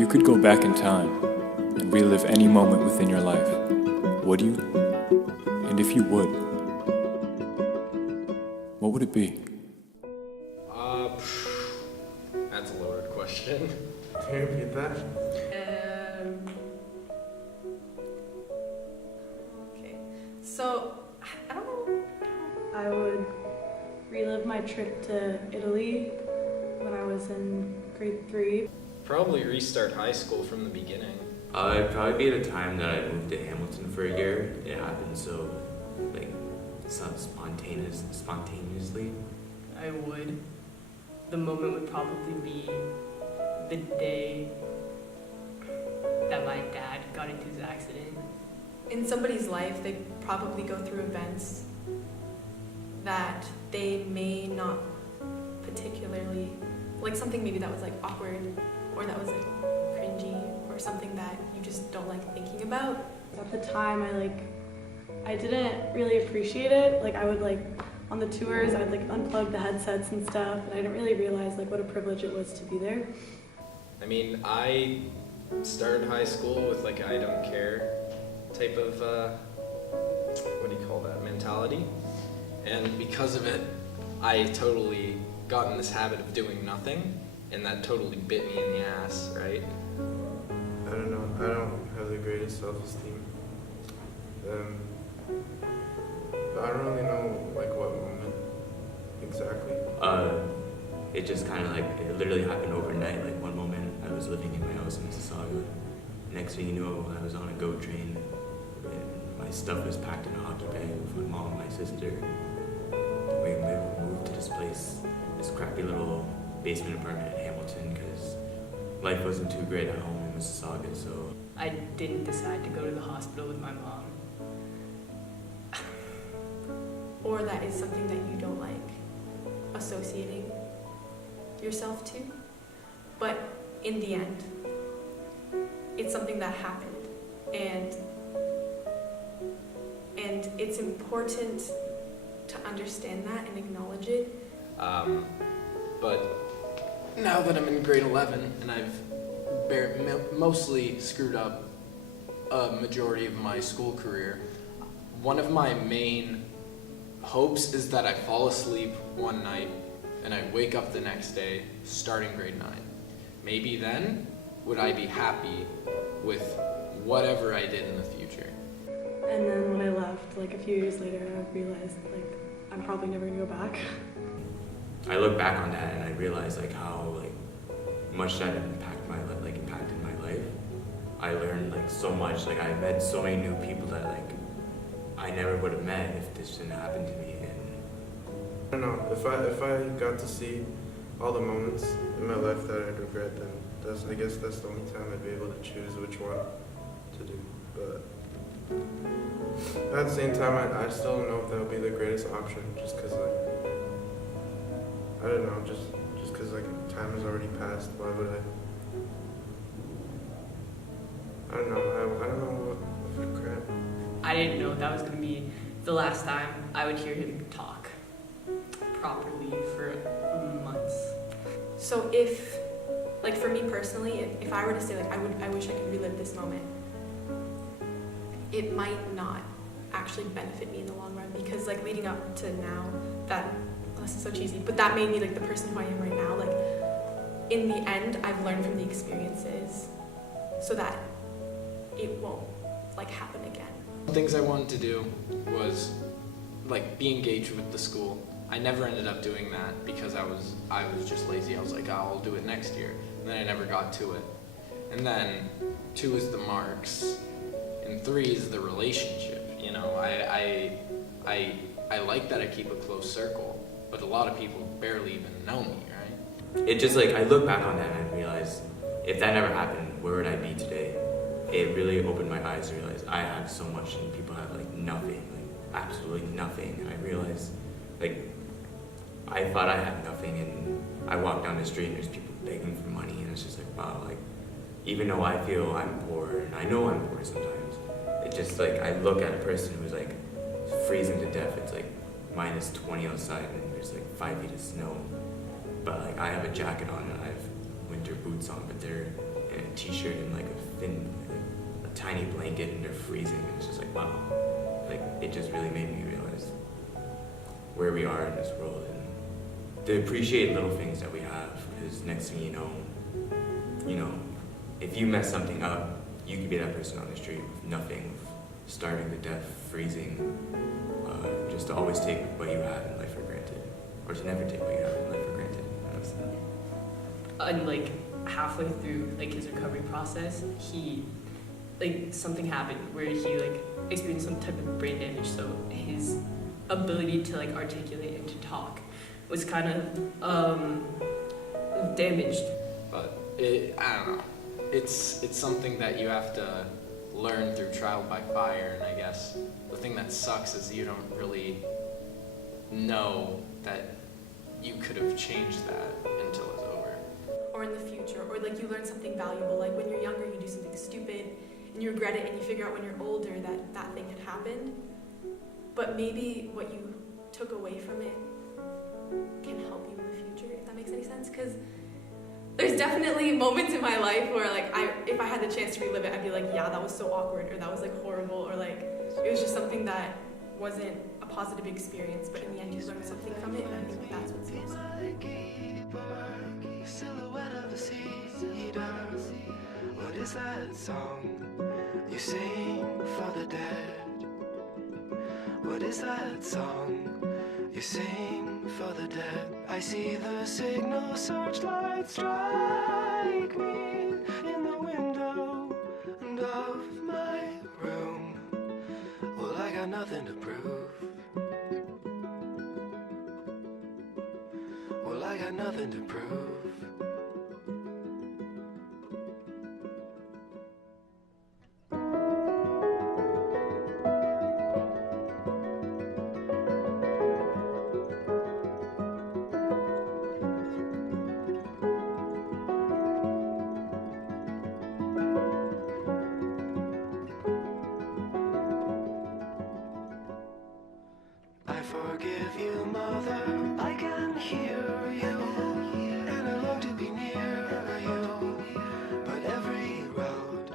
you could go back in time and relive any moment within your life, would you? And if you would, what would it be? That's a loaded question. Can you repeat that? Okay. So, I don't know. I would relive my trip to Italy when I was in grade 3. Probably restart high school from the beginning. It'd probably be at a time that I moved to Hamilton for a year. It happened so, it's not spontaneously. I would. The moment would probably be the day that my dad got into his accident. In somebody's life, they probably go through events that they may not particularly, like something maybe that was like awkward or that was like cringy or something that you just don't like thinking about. At the time, I didn't really appreciate it. Like I would on the tours, I'd unplug the headsets and stuff, and I didn't really realize what a privilege it was to be there. I mean, I started high school with I don't care type of, what do you call that, mentality. And because of it, I totally got in this habit of doing nothing, and that totally bit me in the ass, right? I don't know. I don't have the greatest self-esteem. But I don't really know what moment exactly. It just kind of it literally happened overnight. One moment I was living in my house in Mississauga. Next thing you know, I was on a GO train. And my stuff was packed in a hockey bag with my mom and my sister. We moved to this place, this crappy little basement apartment in Hamilton because life wasn't too great at home in Mississauga, so I didn't decide to go to the hospital with my mom. Or that is something that you don't like associating yourself to. But in the end, it's something that happened, and it's important to understand that and acknowledge it. But now that I'm in grade 11 and I've mostly screwed up a majority of my school career, one of my main hopes is that I fall asleep one night and I wake up the next day starting grade 9. Maybe then would I be happy with whatever I did in the future. And then when I left, a few years later, I realized I'm probably never gonna go back. I look back on that and I realize how much that impacted my life. I learned so much. I met so many new people that I never would have met if this didn't happen to me. And I don't know. If I got to see all the moments in my life that I'd regret, then I guess that's the only time I'd be able to choose which one to do. But at the same time, I still don't know if that would be the greatest option, just because I don't know, just because time has already passed. Why would I? I don't know. I don't know what crap. I didn't know that was going to be the last time I would hear him talk properly for months. So if, for me personally, if I were to say I wish I could relive this moment, it might not actually benefit me in the long run, because leading up to now, this is so cheesy, but that made me the person who I am right now. In the end, I've learned from the experiences so that it won't happen again. Things I wanted to do was be engaged with the school. I never ended up doing that because I was just lazy. I was I'll do it next year. And then I never got to it. And then 2 is the marks, and 3 is the relationship. I like that I keep a close circle, but a lot of people barely even know me, right? it just I look back on that and I realize if that never happened, where would I be today? It really opened my eyes to realize I have so much and people have nothing, absolutely nothing. And I realized I thought I had nothing, and I walk down the street and there's people begging for money, and it's just wow, even though I feel I'm poor, and I know I'm poor sometimes, it just I look at a person who's freezing to death. It's minus 20 outside and there's 5 feet of snow, but I have a jacket on and I have winter boots on, but they're and a t-shirt and like a tiny blanket, and they're freezing, and it's just like, wow. Like, it just really made me realize where we are in this world, and to appreciate little things that we have, because next thing you know, if you mess something up, you could be that person on the street with nothing, starving to death, freezing, just to always take what you have in life for granted, or to never take what you have in life for granted. That's that. And like halfway through like his recovery process, he like something happened where he like experienced some type of brain damage, so his ability to like articulate and to talk was kind of damaged. But I don't know. It's something that you have to learn through trial by fire, and I guess the thing that sucks is you don't really know that you could have changed that until it's over. Or in the future, or like you learn something valuable. Like when you're younger, you do something stupid and you regret it, and you figure out when you're older that that thing had happened. But maybe what you took away from it can help you in the future, if that makes any sense. Because there's definitely moments in my life where like if I had the chance to relive it, I'd be like, yeah, that was so awkward, or that was like horrible, or like it was just something that wasn't a positive experience, but in the end you learned something from it, and I think that's what's most Silhouette of a cedar. What is that song you sing for the dead? What is that song you sing for the dead? I see the signal searchlight strike me in the window of my room. Well, I got nothing to prove. Well, I got nothing to prove. I forgive you, mother, I can hear you, and I long to be near you, but every road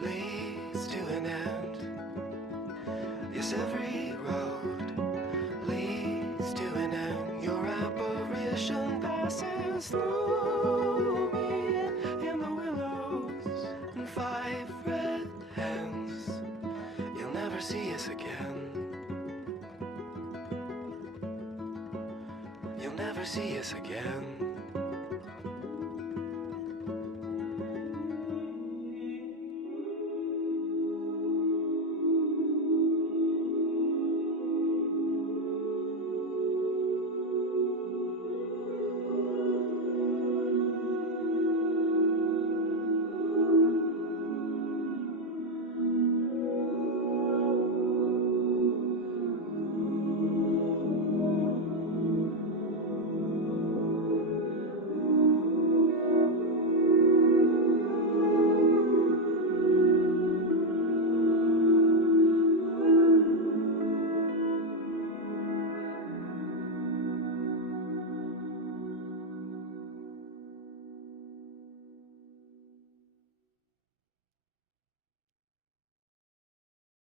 leads to an end. Yes, every road leads to an end. Your apparition passes through me in the willows and 5 red hens. You'll never see us again. You'll never see us again.